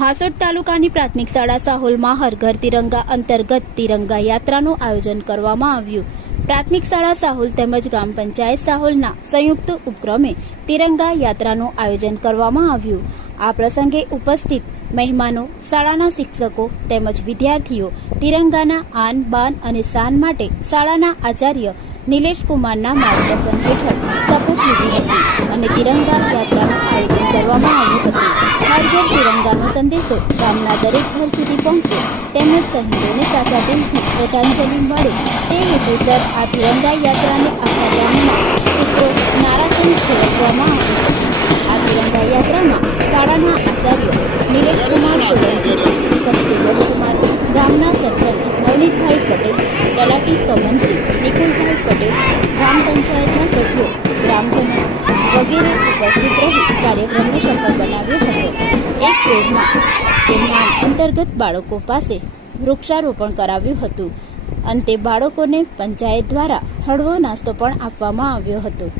હાસોડ તાલુકાની પ્રાથમિક શાળા સાહોલમાં હર ઘર તિરંગા અંતર્ગત તિરંગા યાત્રાનું આયોજન કરવામાં આવ્યું. પ્રાથમિક શાળા સાહોલ તેમજ ગ્રામ પંચાયત સાહોલના સંયુક્ત ઉપક્રમે તિરંગા યાત્રાનું આયોજન કરવામાં આવ્યું. આ પ્રસંગે ઉપસ્થિત મહેમાનો, શાળાના શિક્ષકો તેમજ વિદ્યાર્થીઓ તિરંગાના આન, બાન અને શાન માટે શાળાના આચાર્ય નિલેશ કુમારના માર્ગદર્શન હેઠળ શપથ લીધી હતી અને તિરંગા યાત્રાનું આયોજન કરવામાં આવ્યું હતું હર તિરંગાનો સંદેશો ગામના દરેક ઘર સુધી પહોંચે તેમજ શહીદોને સાચા દિલથી શ્રદ્ધાંજલિ મળે. તે હેતુસર આ તિરંગા યાત્રાને આખા ગામમાં સૂત્રો, નારા સહિત ફેરવવામાં આવી. હતી આ તિરંગા યાત્રામાં શાળાના આચાર્ય નિલેશકુમાર સોલંકી, શિક્ષક જશકુમાર ગામના સરપંચ નવનીતભાઈ પટેલ, તલાટી કમંત્રી નિખિલભાઈ પટેલ, ગ્રામ પંચાયતના સભ્યો, ગ્રામજનો વગેરે ઉપસ્થિત રહી કાર્યક્રમને સફળ પ્રેરણા તેમના અંતર્ગત બાળકો પાસે વૃક્ષારોપણ કરાવ્યું હતું. અંતે બાળકોને પંચાયત દ્વારા હળવો નાસ્તો પણ આપવામાં આવ્યો હતો.